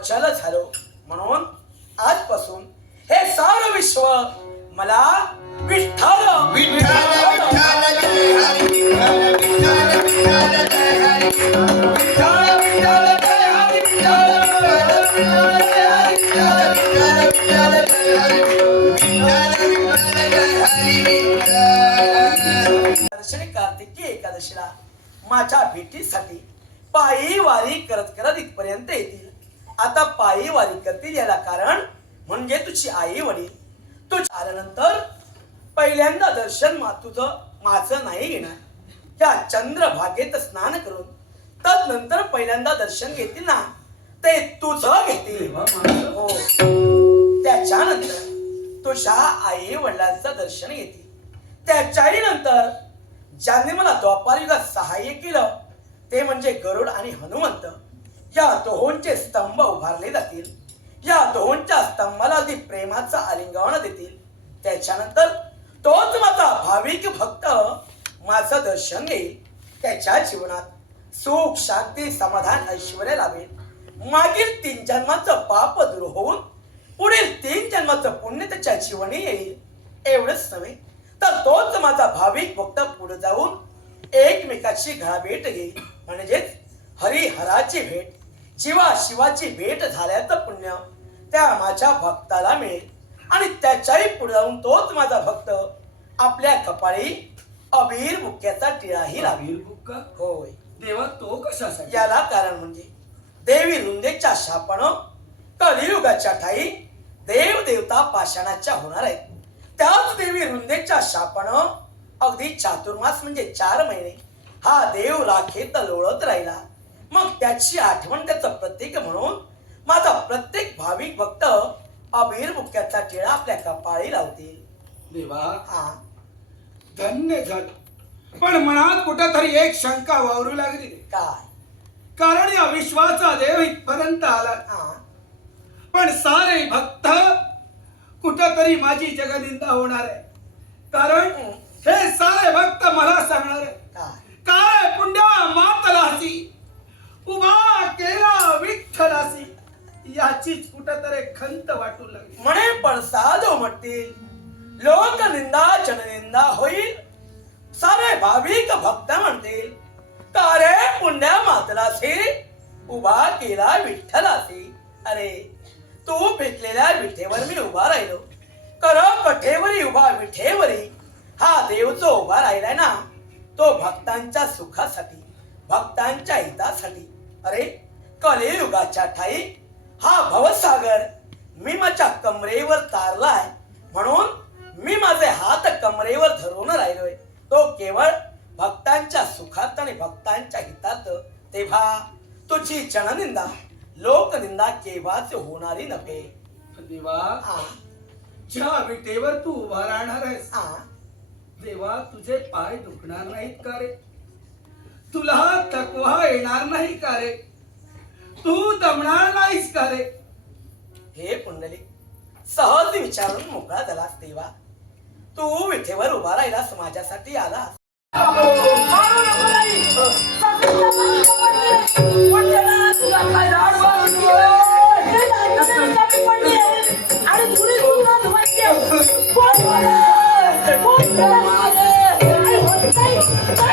अचल झालो. म्हणून आजपासून हे सारं विश्व मला विठ्ठल कार्तिकी एकादशीला माझ्या भेटीसाठी पायी वारी करत करत इथपर्यंत येतील. आता पायी वारी करतील याला कारण म्हणजे तुझी आई वडील. तू आल्यानंतर पहिल्यांदा दर्शन मा तुझं माझं नाही घेणार त्या चंद्रभागेत स्नान करून तदनंतर पहिल्यांदा दर्शन घेतील ना ते तुझं घेतील. हो. त्याच्यानंतर तुझ्या आई वडिलांचं दर्शन घेतील. त्याच्याही नंतर ज्यांनी मला द्वापार युगात सहाय्य केलं ते म्हणजे गरुड आणि हनुमंत. या दोहोंचे स्तंभ उभारले जातील. या दोहोंच्या स्तंभाला अगदी प्रेमाचं आलिंगन देतील त्याच्यानंतर तोच माझा भाविक भक्त माझं दर्शन घेईल. त्याच्या जीवनात सुख शांती समाधान ऐश्वर लाभेल. मागील तीन जन्माचं पाप दूर होऊन पुढील तीन जन्माचं पुण्य त्याच्या जीवनी येईल एवढंच नव्हे तर तोच माझा भाविक भक्त पुढे जाऊन एकमेकाची घराभेट घेईल. म्हणजेच हरिहराची भेट जीवा शिवाची भेट झाल्याचं पुण्य त्या माझ्या भक्ताला मिळेल. आणि त्याच्याही पुढे जाऊन तोच माझा भक्त. आपल्या कपाळी अबीर मुक्याचा टिळाही लावेल होय. देवा तो कशासाठी? याला कारण म्हणजे देवी रुंदेच्या शापण कलियुगाच्या ठाई देव देवता पाषाणाच्या होणार आहेत. त्याच देवी रुंदेच्या शापण अगदी चातुर्मास म्हणजे चार महिने हा देव राखेत लोळत राहिला. मग त्याची आठवण त्याचं प्रतीक म्हणून माझा प्रत्येक भाविक भक्त अबीर मुक्याचा टिळा आपल्या कपाळी लावतील. देवा हा. धन्य झालं. पण मनात कुठंतरी एक शंका वावरू लागली. काय? कारण या विश्वाचा देव इथपर्यंत आला. हा. पण सारे भक्त कुठंतरी माझी जगनिंदा होणार आहे. कारण हे. सारे भक्त मला सांगणार आहे काय काय पुण्या मातलासी उभा केला विठ्ठलासी याचीच कुठंतरी खंत वाटू लागली. म्हणे पडसाद उमटतील लोक निंदा जननिंदा होईल. सारे भाविक भक्त म्हणतील का रे पुण्या मातलासी उभा केला विठ्ठलासी अरे तू भेटलेल्या विठेवर मी उभा राहिलो. कर कठेवरी उभा विठेवरी. हा देव जो उभा राहिलाय ना तो भक्तांच्या सुखासाठी भक्तांच्या हितासाठी. अरे कलियुगाच्या ठाई हा भवसागर मी माझ्या कमरेवर तारलाय. म्हणून मी माझे हात कमरेवर धरून राहिलोय. तो केवळ भक्तांच्या सुखात आणि भक्तांच्या हितात. तेव्हा तुझी जननिंदा लोकनिंदा केव्हाच होणारी नव्हे. देवा ज्या विटेवर तू उभा राहणार आहेस आ, देवा तुझे पाय दुखणार नाहीत का रे? तुला थकवा येणार नाही का रे? तू दमणार नाहीस का रे? हे पुंडली सहज विचारून मोकळा झालास तेव्हा तू विठेवर उभा राहिलास माझ्यासाठी आलास आणि